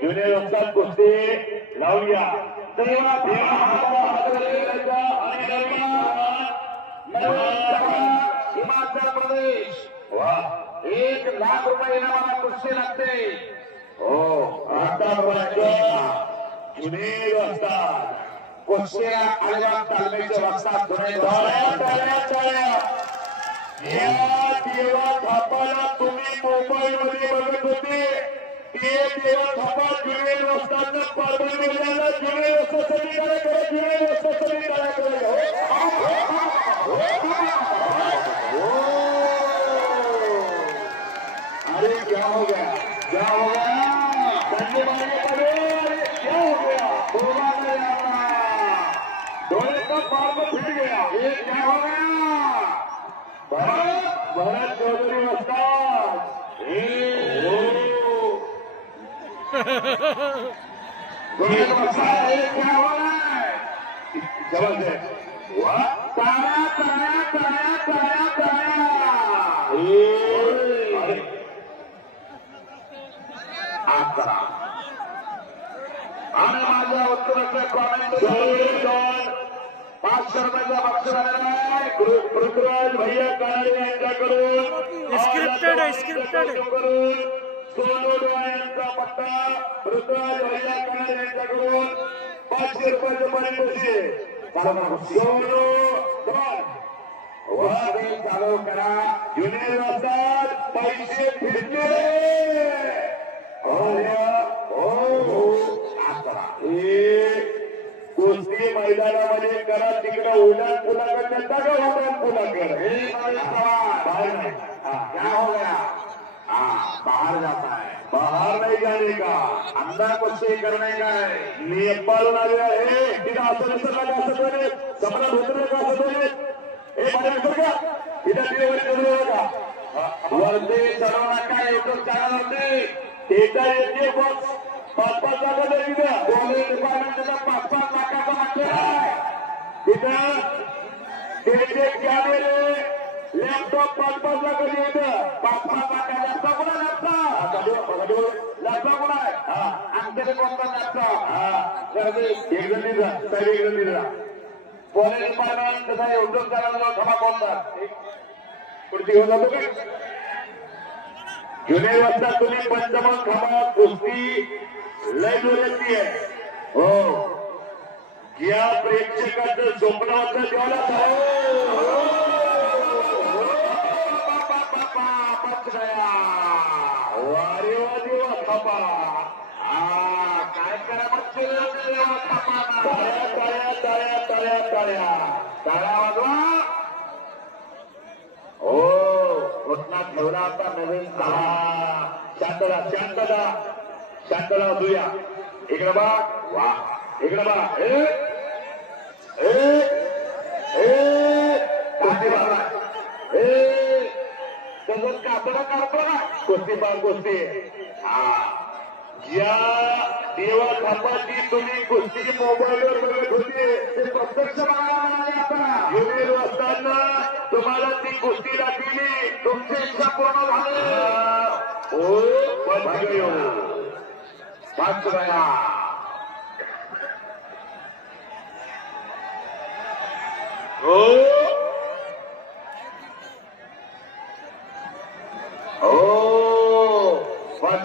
जुने वस्तात कुस्ती लावूया तेव्हा हिमाचल प्रदेश वा 1,00,000 रुपये इनामाला कुस्ती लागते हो आता जुने वस्तात कुस्त्या आळवा तालमीचे वस्तात जुने या देवा थापाला तुम्ही मोबाईल मध्ये बघत होते ते देवा थापा जुने वस्तांना परभणी जिल्ह्याला जुने वस्तासाठी काय करे जुने वस्तासाठी काय करे अरे क्या हो गया धन्यवाद क्या हो गया बोला डोले का फार्म फिट गया ये क्या हो गया भरत चौधरी वस्ताद क्या हो रहा है जबरदस्त तारा तारा तारा तारा तारा आम्ही माझ्या उत्तराचे कॉमेंट 500 रुपयाचा बक्षीस आलेला आहे पृथ्वीराज भैया काळे यांच्याकडून स्क्रिप्टेड सोनू यांचा पट्टा पृथ्वीराज भैया काळे यांच्याकडून 500 रुपयाचे पारितोषिक सोनू वारे चालू करा जुने वस्तात पैसे फिरते कुस्ती मैदानामध्ये करा तिकडे उड्डाण पुलाकर नेता का उड्डाण पुलाकर क्या हो गया बाहर जाता है बाहर नहीं जाने का अंदर कुस्ती करने का है नेपाळून आले आहे तिथं असं नसतं का असं बने सपना धोत्र का असं बने हे माझ्या का तिथं डिलिव्हरी करू का वरती चढवू नका युट्यूब चॅनलवरती त्याचा येते बॉक्स 5-5 लाख द्या पोलीस डिपार्टमेंटचा 5-5 लाखाचा मागणी आहे तिथं त्याचे कॅमेरे लॅपटॉप 5-5 लाखाचे येतं 5-5 लाखा लॅपटॉप कोणा लॅपटॉप कोणा आहे आमच्याकडे कोणता लॅपटॉप एक जण दिला साहेब एक जण दिला पोलीस डिपार्टमेंट तसा युट्यूब चॅनलवर क्षमा कोणता पुढची घेऊन जातो का जुने वाजता तुम्ही पंचमन खामा कुस्ती लय जोराची आहे हो या प्रेक्षकाचं स्वप्न होतं तेवढा वारे वा देवा थापा काय करा मग टाळ्या वाजवा हो घटना ठेवला आता नवीन शांतता दुया इकडे बा वा इकडे बा तसंच कापडा काढतो ना कुस्ती या देवा थापाची तुम्ही कुस्ती मोबाईलवर बघत होते ते प्रत्यक्ष बघायला आता युनियन असताना तुम्हाला ती कुस्ती दाखवली तुमची इच्छा पूर्ण झाली हो पाच गया हो हो पाच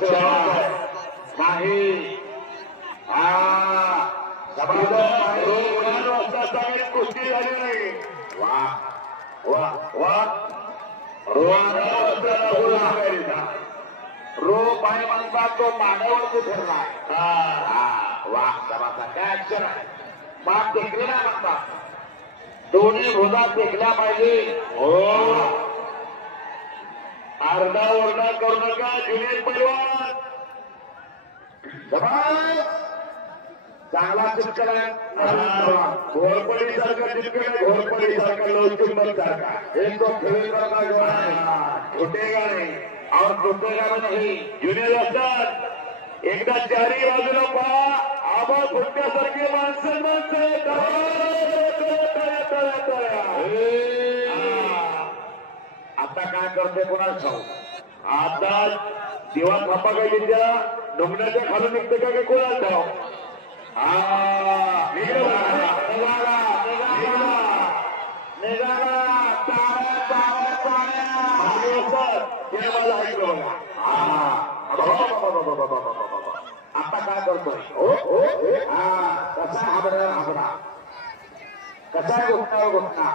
नाही कुस्ती झाली नाही वा वा वा रो पाय माणसा तो मागावरती फिरलाय वा जबाचा काय अक्षर आहे माग टेकली नाही म्हणतात दोन्ही भुजा टेकल्या पाहिजे हो अर्धा ओरडा करू नका जुनियर पैलवान चांगला चिटकन आहे घोरपडी सारखं चिटकन आहे घोरपडी सारखं लवचुंबक सारखा एक तो खेळेगा फुटेगा नाही और फुटेगा नाही जुनियर असतात एकदा चारी बाजूला पहा आबा फुटण्यासारखी माणसं आता काय करते कोणाच ठाऊ आता देवा थापा काय तिच्या डोंगराच्या खालून निघते का काही कोणाला ठाव आता काय करतोय कसा हाबडा हाबडा कसा गोष्टा गोष्टा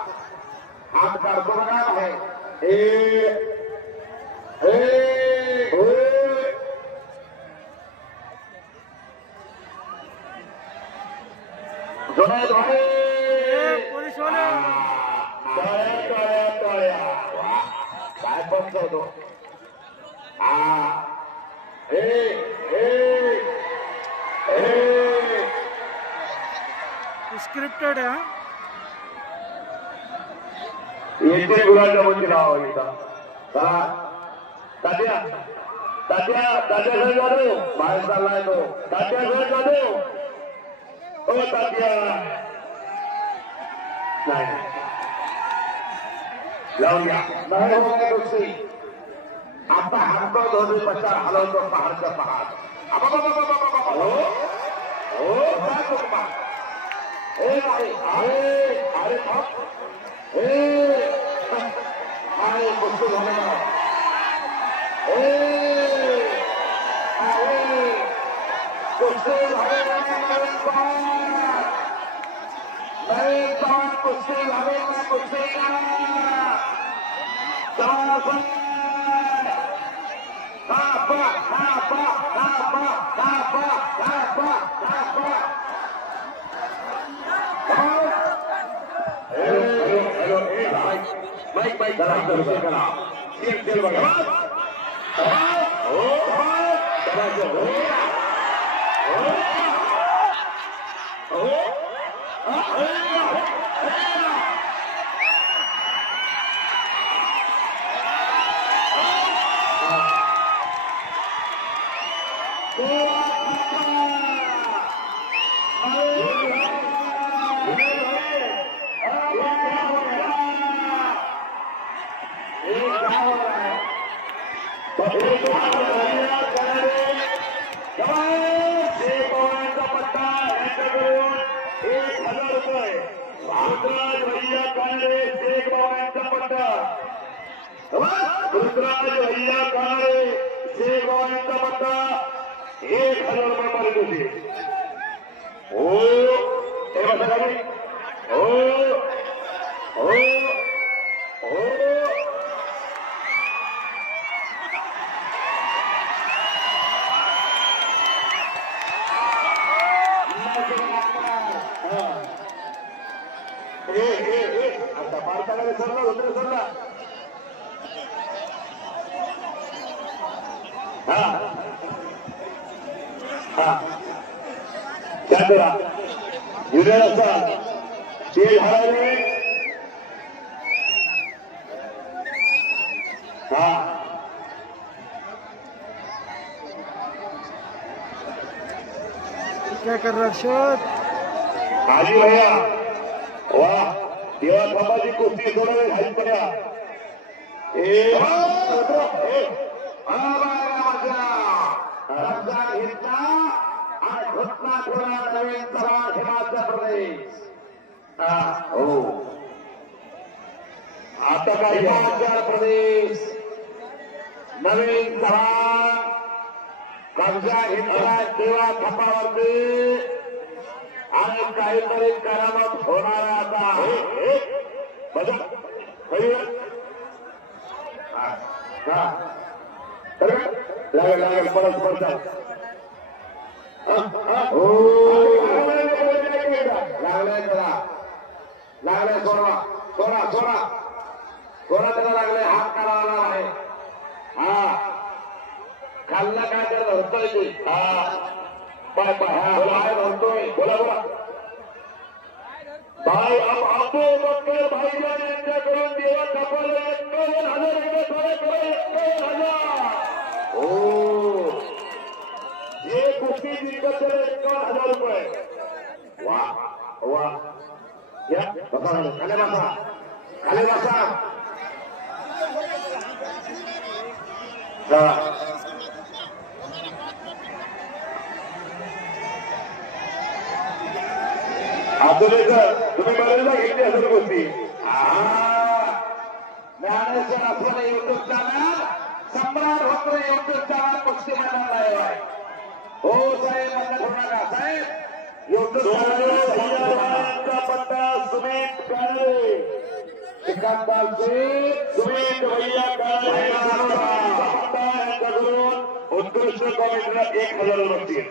हात काढतो का आहे काय पंचवतो स्क्रिप्टेड आहे येथे गुलाच्या मंदी नाव तात्या तात्या तात्या घर जाधव बाहेर चाललाय तो तात्या घर जाधव हो तात्या नाही लावून घ्या नाही आता हातो धोनी पचार हलवतो पहाडच्या पहाड अरे अरे कुस्ती झाला कुस्ती झाले कुस्ती झाले कुस्ती ऋतुराज भैया काळे शेगावांचा पत्ता 1000 रुपये मारित होते हो हे बघा हो हो हो आता भारताकडे सरला दुसरे सरला क्या युनियन असा ते झाले क्या कर रहा अर्षद हाजी भैया वाह देवा बाबाजी कुस्ती सोडवे हाजी पड्या घटना थोडा नवीन सभा हिमाचल प्रदेश हो आता काय हिमाचल प्रदेश नवीन सभा कब्जा घेतला देवा खपावरती आणि काहीतरी करामत होणार आता बघा लागेल लागेल परत पडतात लागले त्याला लागले सोडा सोडा सोडा सोडा त्याला लागले हात काढावा आहे हा खाल्ला काय त्याला धरतोय ते हा पाय पाय हा बाय धरतोय बोला बोला भाई अब आपो बक्कर भाईजान यांच्याकडून देवा खपाला 51,000 रुपये थोडे थोडे 51,000 हो ये कुस्ती जिंकत 51,000 रुपये वाह वाह या बसा खाली बसा खाली बसा आजोबेकर तुम्ही बरेचदा घेतली असेल गोष्टी. ज्ञानेश्वर असं युट्यूब चॅनल सम्राट होतो युट्यूब चॅनल कुस्ती मैदानाला आहे. हो साहेब बंद करू नका साहेब. युट्यूब चॅनलचा पत्ता सुमित काळे सिकंदर सुमित भैया काळे यांच्याकडून उत्कृष्ट कॉमेंट्रीला 1000 बक्षीस.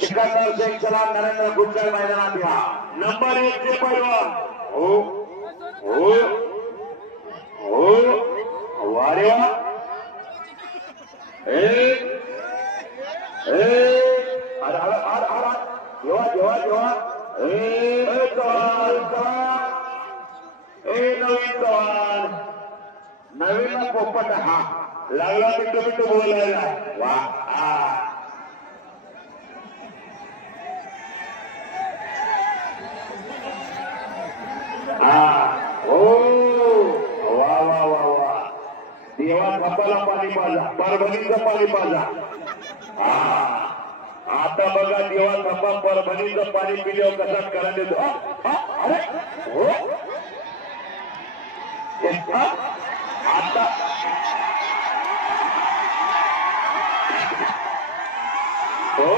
सिकंदर शेख सलाम नरेंद्र गुंजर मैदानात या. नंबर 1 चे पैलवान. हो हो हो वारे वा. जेव्हा नवीन चव्हाण नवीन पोपट हा लागला मिठू मिठू बोलायला. वा हो वा वा वा वा. देवा खपाला पाणी पाजा परभणीचं पाणी पाजा. आता बघा देवा खपा परभणीचं पाणी पिल्यावर कसा करा देतो. अरे हो आता हो